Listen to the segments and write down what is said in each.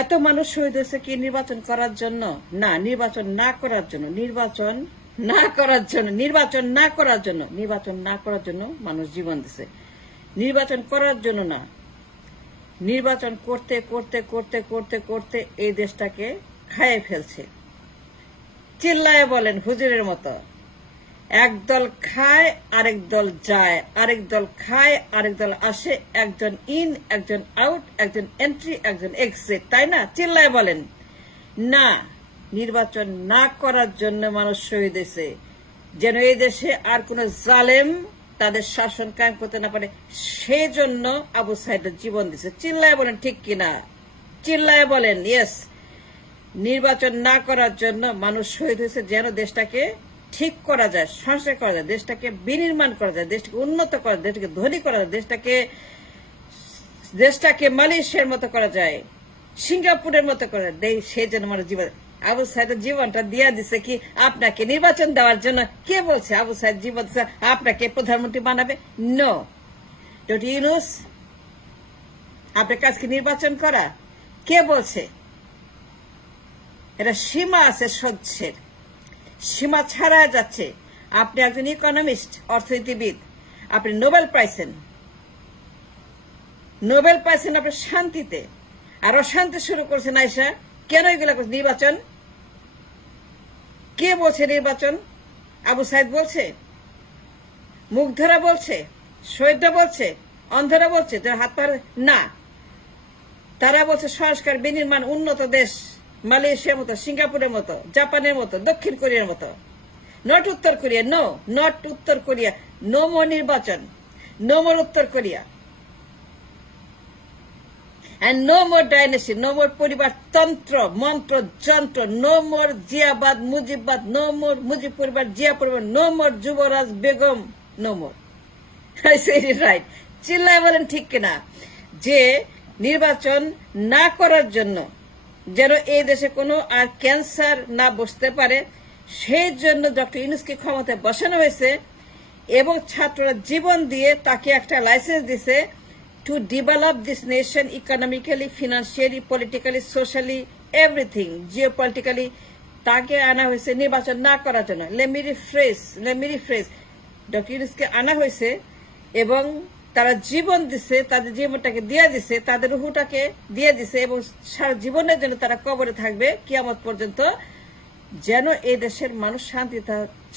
এত মানুষ শহীদ হয়েছে কি নির্বাচন করার জন্য? না, নির্বাচন না করার জন্য, নির্বাচন না করার জন্য, নির্বাচন না করার জন্য, নির্বাচন না করার জন্য মানুষ জীবন দিছে, নির্বাচন করার জন্য না। নির্বাচন করতে করতে করতে করতে করতে এই দেশটাকে খাইয়ে ফেলছে। চিল্লায় বলেন হুজুরের মতো, একদল খায় আরেক দল যায়, আরেক দল খায় আরেক দল আসে, একজন ইন একজন আউট, একজন এন্ট্রি একজন এক্সিট, তাই না? চিল্লায় বলেন না, নির্বাচন না করার জন্য মানুষ শহীদ হয়েছে, যেন এই দেশে আর কোন জালেম তাদের শাসন কায়েম করতে না পারে, সেই জন্য আবু সাইদের জীবন দিছে। চিল্লায় বলেন ঠিক কিনা? চিল্লায় বলেন ইয়েস। নির্বাচন না করার জন্য মানুষ শহীদ হয়েছে, যেন দেশটাকে ঠিক করা যায়, সংস্কার করা যায়, দেশটাকে বিনির্মাণ করা যায়, দেশটাকে উন্নত করা যায়, দেশটাকে ধনী করা যায়, দেশটাকে মালয়েশিয়ার মতো করা যায়, সিঙ্গাপুরের মতো করা যায়, সেই জন্য মানুষ জীবন। আবু সাইদের জীবনটা দিয়ে দিছে কি আপনাকে নির্বাচন দেওয়ার জন্য? কে বলছে আবু সাইদ জীবন দিচ্ছে আপনাকে প্রধানমন্ত্রী বানাবে? নো, ডক্টর ইউনূস আপনার কাছে নির্বাচন করা? কে বলছে? এটা সীমা আছে সহ্যের, সীমা ছাড়া যাচ্ছে। আপনি একজন ইকোনমিস্ট, অর্থনীতিবিদ, আপনি নোবেল পাইছেন, নোবেল পাইছেন আপনি শান্তিতে, আর অশান্তি শুরু করছেন আয়সা। কেন এগুলা করছে? নির্বাচন কে বলছে? নির্বাচন আবু সাইদ বলছে, মুগ্ধরা বলছে, শহীদরা বলছে, অন্ধরা বলছে, তোর হাত পা না, তারা বলছে সংস্কার বিনির্মাণ, উন্নত দেশ, মালয়েশিয়ার মতো, সিঙ্গাপুরের মতো, জাপানের মতো, দক্ষিণ কোরিয়ার মতো, নট উত্তর কোরিয়া, নো, নট উত্তর কোরিয়া, নো মোর নির্বাচন, নো মোর উত্তর Korea, and no more dynasty, no more পরিবারতন্ত্র, মন্ত্র, যন্ত্র, no more জিয়াবাদ, মুজিববাদ, no more Mujib পরিবার, জিয়া পরিবার, no more Yuvraj Begum, no more. I said it right. চিল্লায় বলেন ঠিক কিনা? যে নির্বাচন না করার জন্য, যেন এই দেশে কোনো আর ক্যান্সার না বসতে পারে, সেই জন্য ডক্টর ইউনূসকে ক্ষমতায় বসানো হয়েছে, এবং ছাত্ররা জীবন দিয়ে তাকে একটা লাইসেন্স দিছে to develop this nation economically, financially, politically, socially, everything, geopolitically, তাকে আনা হয়েছে নির্বাচন না করার জন্য। Let me rephrase, ডক্টর ইউনূসকে আনা হয়েছে এবং তারা জীবন দিছে, তাদের জীবনটাকে দিয়ে দিছে, তাদের রুহটাকে দিয়ে দিছে, এবং সারা জীবনের জন্য তারা কবরে থাকবে কিয়ামত পর্যন্ত, যেন এই দেশের মানুষ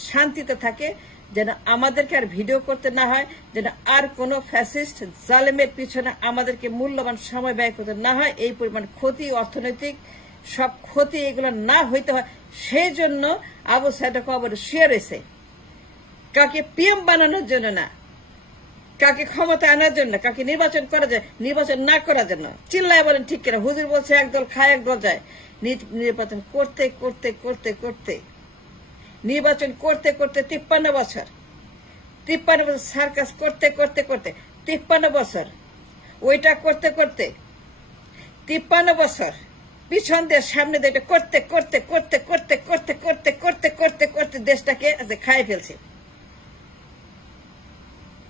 শান্তিতে থাকে, যেন আমাদেরকে আর ভিডিও করতে না হয়, যেন আর কোন ফ্যাসিস্ট জালেমের পিছনে আমাদেরকে মূল্যবান সময় ব্যয় করতে না হয়, এই পরিমাণ ক্ষতি, অর্থনৈতিক সব ক্ষতি এগুলো না হইতে হয়, সেই জন্য আবু সাইদ কবরে শুয়ে রয়েছে। কাকে পিএম বানানোর জন্য না, কাকে ক্ষমতা আনার জন্য, কাকে নির্বাচন করা যায়, নির্বাচন না করার জন্য। চিল্লায় বলেন ঠিক কিনা? হুজুর বলছে একদল খায় একদল যায়। নির্বাচন করতে করতে করতে করতে, নির্বাচন করতে করতে 53 বছর, 53 বছর সার্কাস করতে করতে করতে 53 বছর, ওইটা করতে করতে 53 বছর পিছন দিয়ে সামনে দিয়ে এটা করতে করতে করতে করতে করতে করতে করতে করতে করতে দেশটাকে খাইয়ে ফেলছে।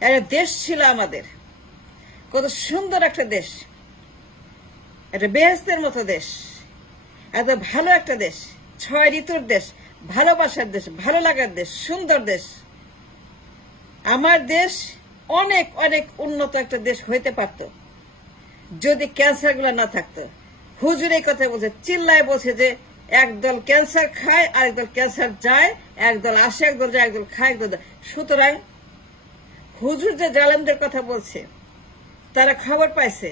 একটা দেশ ছিল আমাদের, কত সুন্দর একটা দেশ, একটা বেহেশতের মতো দেশ, এত ভালো একটা দেশ, 6 ঋতুর দেশ, ভালোবাসার দেশ, ভালো লাগার দেশ, সুন্দর দেশ। আমার দেশ অনেক অনেক উন্নত একটা দেশ হইতে পারত যদি ক্যান্সার গুলা না থাকতো। হুজুর এই কথা বলছে, চিল্লায় বলছে যে একদল ক্যান্সার খায়, আরেকদল ক্যান্সার যায়, একদল আসে, একদল যায়, একদল খায়, একদল যায়। সুতরাং হুজুর যে জালেমদের কথা বলছে, তারা খবর পাইছে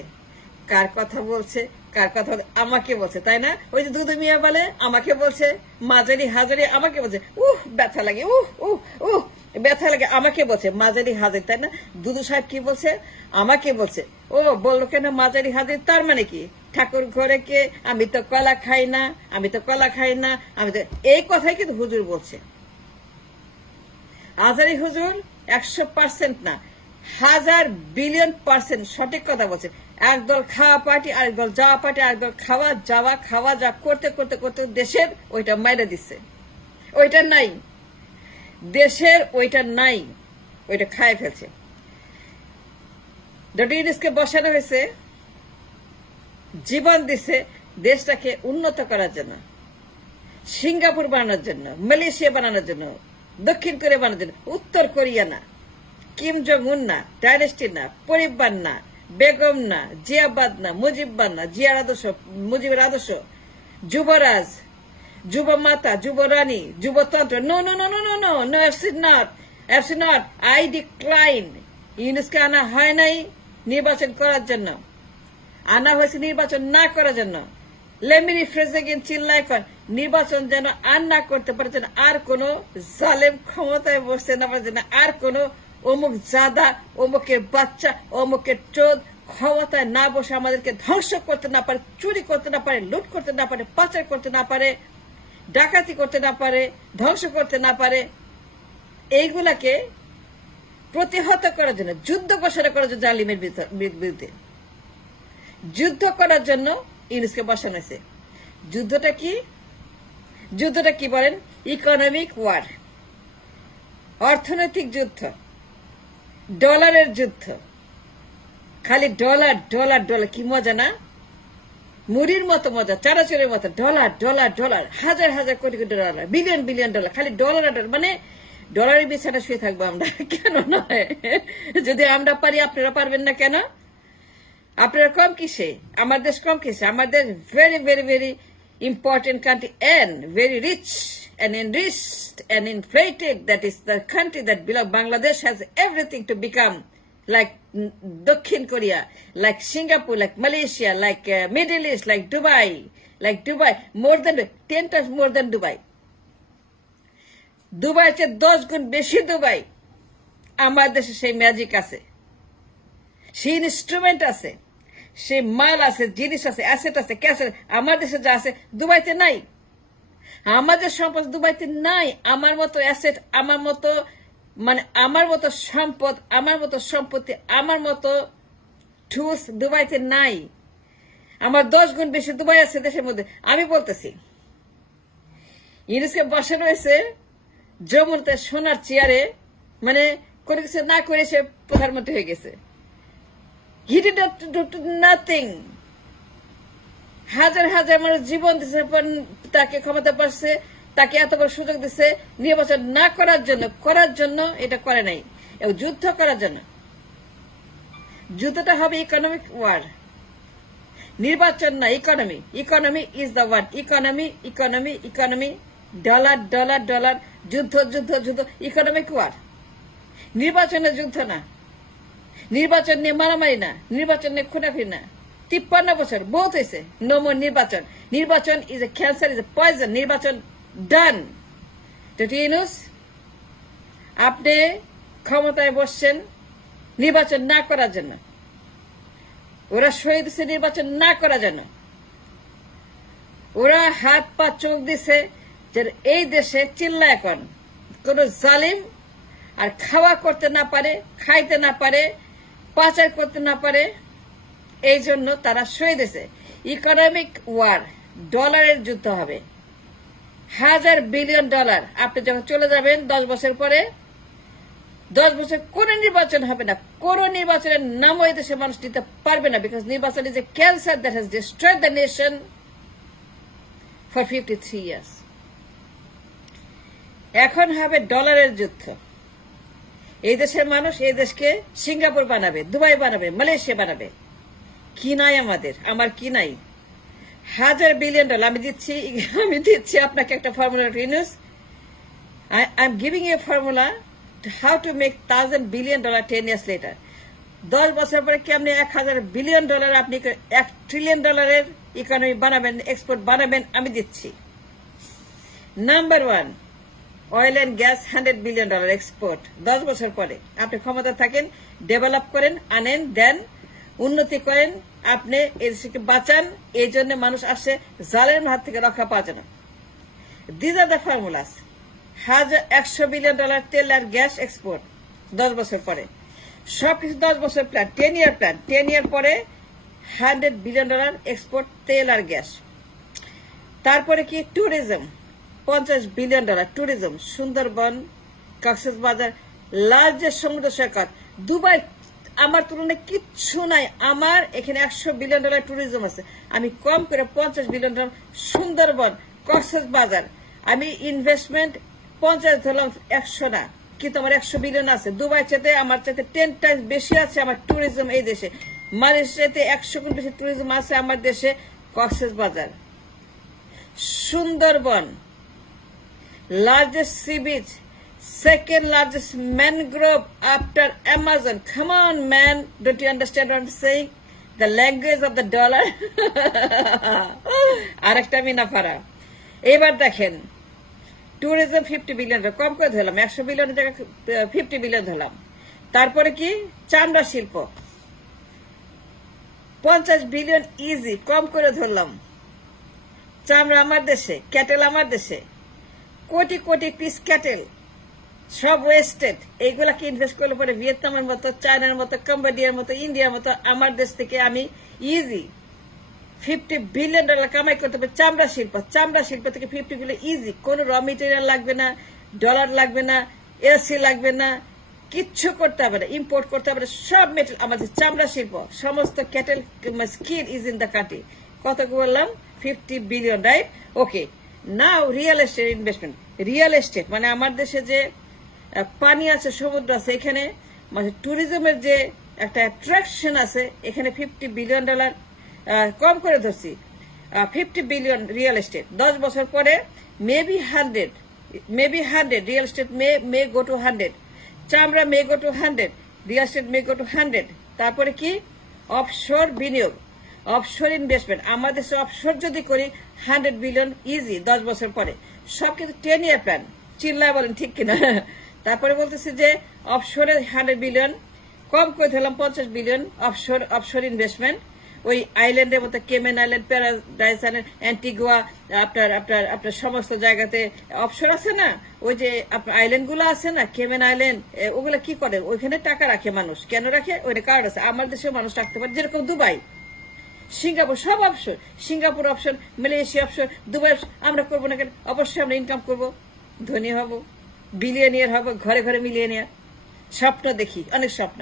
কার কথা বলছে, কার কথা আমাকে বলছে, তাই না? ওই যে দুদু মিয়া বলে আমাকে বলছে, মাজারি হাজারি আমাকে বলছে, ব্যথা লাগে, ব্যথা লাগে, আমাকে বলছে মাজারি হাজারি, তাই না? দুদু সাহেব কি বলছে? আমাকে বলছে। ও বললো কেন মাজারি হাজারি? তার মানে কি? ঠাকুর ঘরে কে, আমি তো কলা খাই না, আমি তো কলা খাই না, আমি তো, এই কথাই কিন্তু হুজুর বলছে। আজারি হুজুর 100% না, 1000 বিলিয়ন % সঠিক কথা বলছে। একদল খাওয়া পার্টি, আরেকদল যাওয়া পার্টি, আরেকদল খাওয়া যাওয়া করতে করতে করতে দেশের ওইটা মাইরে দিচ্ছে। ওইটা নাই, দেশের ওইটা নাই, ওইটা খায় ফেলছে। ডক্টর ইউনূসকে বসানো হয়েছে, জীবন দিছে, দেশটাকে উন্নত করার জন্য, সিঙ্গাপুর বানানোর জন্য, মালয়েশিয়া বানানোর জন্য, দক্ষিণ কোরিয়া বানানোর জন্য, উত্তর কোরিয়া না, কিম জং উন না, ডাইনেস্টি না, পরিবার না, বেগম না, জিয়াবাদ না, মুজিববাদ না, জিয়ার আদর্শ, মুজিবের আদর্শ, যুবরাজ, যুব মাতা, যুব রানী, যুবতন্ত্র, no no no no no no no, absolutely not. I decline. ইউনুসকে আনা হয় নাই নির্বাচন করার জন্য, আনা হয়েছে নির্বাচন না করার জন্য। Let me rephrase again, চিল্লায় কর, নির্বাচন যেন আর না করতে পারে, যেন আর কোন জালেম ক্ষমতায় বসতে না পারে, যেন আর কোন অমুক জাদা, অমুকের বাচ্চা, অমুকের চোদ ক্ষমতায় না বসে আমাদেরকে ধ্বংস করতে না পারে, চুরি করতে না পারে, লুট করতে না পারে, পাচার করতে না পারে, ডাকাতি করতে না পারে, ধ্বংস করতে না পারে। এইগুলাকে প্রতিহত করার জন্য, যুদ্ধ ঘোষণা করার জন্য, জালিমের বিরুদ্ধে যুদ্ধ করার জন্য ইউনুসকে বসানো হয়েছে। যুদ্ধটা কি? যুদ্ধটা কি বলেন? ইকোনমিক ওয়ার, অর্থনৈতিক যুদ্ধ, ডলারের যুদ্ধ। খালি ডলার ডলার ডলার, কি মজা না? মুড়ির মতো মজা, চানাচুরের মতো, ডলার ডলার ডলার, হাজার হাজার crore crore dollar, billion billion dollar, খালি ডলার আর ডলার। মানে ডলারের বিছানা শুয়ে থাকবো আমরা, কেন নয়? যদি আমরা পারি আপনারা পারবেন না কেন? আপনারা কম কিসে? আমার দেশ কম কিসে? আমার দেশ very very very important country and very rich and enriched and inflated. That is the country that belongs. Bangladesh has everything to become like Dakhin Korea, like Singapore, like Malaysia, like Middle East, like Dubai, more than 10 times more than Dubai. Dubai চেয়ে 10 গুণ বেশি Dubai. আমার দেশে সেই magic আছে, সেই instrument আছে, সেই মাল আছে, জিনিস আছে, অ্যাসেট আছে, ক্যাসেট। আমার দেশে যা আছে দুবাইতে নাই। আমাদের সম্পদ দুবাইতে নাই। আমার মতো অ্যাসেট, আমার মতো আমার মতো সম্পদ, আমার মতো সম্পত্তি, আমার মতো টুলস দুবাইতে নাই। আমার 10 গুণ বেশি দুবাই আছে দেশের মধ্যে। আমি বলতেছি ইউনুসকে বসে রয়েছে যমুনাতে সোনার চেয়ারে, মানে কোনো কিছু না করে সে প্রধানমন্ত্রী হয়ে গেছে। He did not do nothing. হাজার হাজার মানুষ জীবন দিচ্ছে, তাকে ক্ষমতা পাচ্ছে, তাকে এত বড় সুযোগ দিচ্ছে নির্বাচন না করার জন্য এটা করে নাই, যুদ্ধ করার জন্য। যুদ্ধটা হবে ইকোনমিক ওয়ার, নির্বাচন না, economy. Economy is the word. Economy economy economy, dollar dollar dollar, যুদ্ধ যুদ্ধ যুদ্ধ, ইকোনমিক ওয়ার। নির্বাচনের যুদ্ধ না, নির্বাচন নিয়ে মারামারি না, নির্বাচন নিয়ে খুনাখুনি না। 53 বছর বহুত হয়েছে, নো মোর নির্বাচন। নির্বাচন is a cancer, is a poison. নির্বাচন ডান। ডক্টর ইউনূস, আপনি ক্ষমতায় বসছেন নির্বাচন না করার জন্য। ওরা শহীদ দিচ্ছে নির্বাচন না করার জন্য। ওরা হাত পা চোখ দিছে যে এই দেশে চিল্লা এখন কোন জালিম আর খাওয়া করতে না পারে, খাইতে না পারে, পাচার করতে না পারে। এই জন্য তারা শহীদ দিছে। ইকোনমিক ওয়ার, ডলারের যুদ্ধ হবে, 1000 বিলিয়ন ডলার। আপনি যখন চলে যাবেন 10 বছর পরে, 10 বছর কোন নির্বাচন হবে না, কোন নির্বাচনের নামও এই দেশের মানুষ নিতে পারবে না। বিকজ নির্বাচন is a cancer that has destroyed the nation for 53 years. এখন হবে ডলারের যুদ্ধ। এই দেশের মানুষ এই দেশকে সিঙ্গাপুর বানাবে, দুবাই বানাবে, মালয়েশিয়া বানাবে। কি নাই আমাদের? আমার কি নাই? 1000 বিলিয়ন ডলার আমি দিচ্ছি আপনাকে একটা formula. Yunus, I am giving you a formula how to make $1,000 billion 10 years later. 10 বছর পরে কি আপনি 1000 বিলিয়ন ডলার, আপনি 1 ট্রিলিয়ন ডলারের ইকোনমি বানাবেন, এক্সপোর্ট বানাবেন, আমি দিচ্ছি। Number 1, oil and gas, $100 billion export. 10 বছর পরে আপনি ক্ষমতা থাকেন, ডেভেলপ করেন, আনেন, দেন, উন্নতি করেন, আপনি এই দেশকে বাঁচান। এই জন্য মানুষ আসে, জালের হাত থেকে রক্ষা পাওয়া যায় না। This are the formulas. 100 billion dollar তেল আর গ্যাস এক্সপোর্ট 10 বছর পরে। সবকিছু 10 বছর প্ল্যান, 10 ইয়ার প্ল্যান। 10 ইয়ার পরে $100 বিলিয়ন এক্সপোর্ট তেল আর গ্যাস। তারপরে কি? Tourism, $50 billion tourism. Sundarban, Cox's Bazar, largest সমুদ্র সৈকত। দুবাই আমার তুলনায় কিচ্ছু নাই। আমার এখানে $100 বিলিয়ন ট্যুরিজম আছে। আমি কম করে $50 বিলিয়ন সুন্দরবন, কক্সবাজার, আমি ইনভেস্টমেন্ট 50 ধরলাম, 100 না, কিন্তু আমার 100 বিলিয়ন আছে। দুবাই চাইতে আমার চাইতে 10 টাইমস বেশি আছে আমার ট্যুরিজম এই দেশে। মালয়েশিয়াতে 100 গুণ বেশি ট্যুরিজম আছে আমার দেশে। Cox's Bazar, Sundarban, largest sea beach, second largest mangrove after Amazon. Come on, man. Don't you understand what I'm saying? The language of the dollar. আরেকটা মিনাফারা। এবার দেখেন, ট্যুরিজম 50 বিলিয়ন, কম করে ধরলাম, 100 বিলিয়নের জায়গায় 50 বিলিয়ন ধরলাম। তারপরে কি, চামড়া শিল্প 50 বিলিয়ন ইজি, কম করে ধরলাম। চামড়া আমার দেশে, ক্যাটেল আমার দেশে, কোটি কোটি পিস ক্যাটেল, সব ওয়েস্টেড। এইগুলাকে ইনভেস্ট করলে পরে ভিয়েতনামের মতো, চায়নার মতো, কম্বোডিয়ার মতো, ইন্ডিয়ার মতো আমার দেশ থেকে আমি ইজি $50 বিলিয়ন কামাই করতে পারি। চামড়া শিল্প থেকে 50 বিলিয়ন ইজি। কোন র মেটেরিয়াল লাগবে না, ডলার লাগবে না, এসি লাগবে না, কিচ্ছু করতে হবে না, ইম্পোর্ট করতে হবে না, সব মেটেরিয়াল আমাদের চামড়া শিল্প, সমস্ত cattle skin is in the country. কত বললাম, 50 billion, right? Okay, now real estate investment. Real estate মানে আমার দেশে যে পানি আছে, সমুদ্র আছে, এখানে মানে ট্যুরিজমের যে একটা অ্যাট্রাকশন আছে, এখানে $50 বিলিয়ন, কম করে ধরছি, 50 বিলিয়ন রিয়েল এস্টেট। 10 বছর পরে maybe 100 real estate may go to 100, চামড়া may go to 100, real estate may go to 100। তারপরে কি, অফশোর বিনিয়োগ, অফশোর ইনভেস্টমেন্ট। আমাদের দেশে অফশোর যদি করি 100 বিলিয়ন ইজি 10 বছর পরে। সব কিন্তু 10 ইয়ার প্ল্যান, চিল্লায় বলেন ঠিক কিনা? তারপরে বলতেছি যে অফশোরে 100 বিলিয়ন, কম করে ধরলাম 50 বিলিয়ন অফশোর ইনভেস্টমেন্ট। ওই আইল্যান্ডের মতো, Cayman island, paradise island, Antigua, আপনার সমস্ত জায়গাতে অফশোর আছে না, ওই যে আপনার আইল্যান্ড গুলো আছে না, কেমেন আইল্যান্ড, ওগুলো কি করে, ওইখানে টাকা রাখে মানুষ। কেন রাখে? ওইটা কারণ আছে। আমার দেশেও মানুষ রাখতে পারে, যেরকম দুবাই, সিঙ্গাপুর, সব option, Singapore option, Malaysia option, Dubai option. আমরা করবো না কেন? অবশ্যই আমরা ইনকাম করবো, ধনী হব, বিলিয়নিয়ার হব, ঘরে ঘরে মিলিয়নিয়ার। স্বপ্ন দেখি, অনেক স্বপ্ন।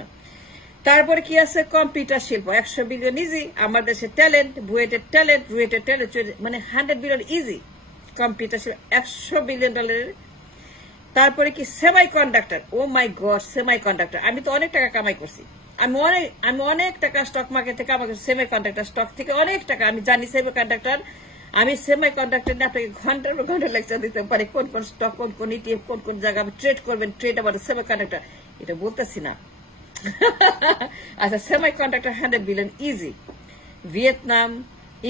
তারপরে কি আছে, কম্পিউটার শিল্প 100 বিলিয়ন ইজি। আমার দেশে ট্যালেন্ট, বুয়েটের ট্যালেন্ট, মানে 100 বিলিয়ন ইজি কম্পিউটার শিল্প, $100 বিলিয়ন। তারপরে কি, সেমি কন্ডাক্টর। ও মাই গড, সেমি কন্ডাক্টর। আমি তো অনেক টাকা কামাই করছি। আমি অনেক টাকা স্টক মার্কেট থেকে কামাই করছি, সেমি কন্ডাক্টর স্টক থেকে অনেক টাকা। আমি জানি সেমি কন্ডাক্টর, আমি সেমি কন্ডাক্টর নিয়ে আপনাকে ঘন্টার পর ঘন্টা লেকচার দিতে পারি, কোন কোন স্টক, কোন কোন ইটিএফ, কোন কোন জায়গা আপনি ট্রেড করবেন, ট্রেড আবার সেমি কন্ডাক্টর, এটা বলতেছি না। আচ্ছা, semi conductor 100 billion easy. Vietnam,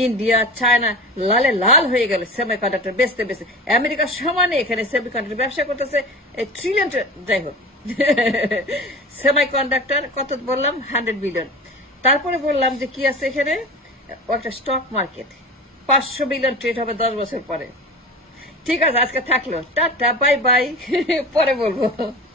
India, China লালে লাল হয়ে গেল সেমি কন্ডাক্টর বেচতে বেচতে। আমেরিকার সমানে এখানে সেমি কন্ডাক্টর ব্যবসা করতেছে ট্রিলিয়ন। যাই হোক, সেমি কন্ডাক্টর কত বললাম, 100 বিলিয়ন। তারপরে বললাম যে কি আছে এখানে, একটা স্টক মার্কেট 500 বিলিয়ন ট্রেড হবে 10 বছর পরে। ঠিক আছে, আজকে থাকলো, টাটা, বাই বাই, পরে বলবো।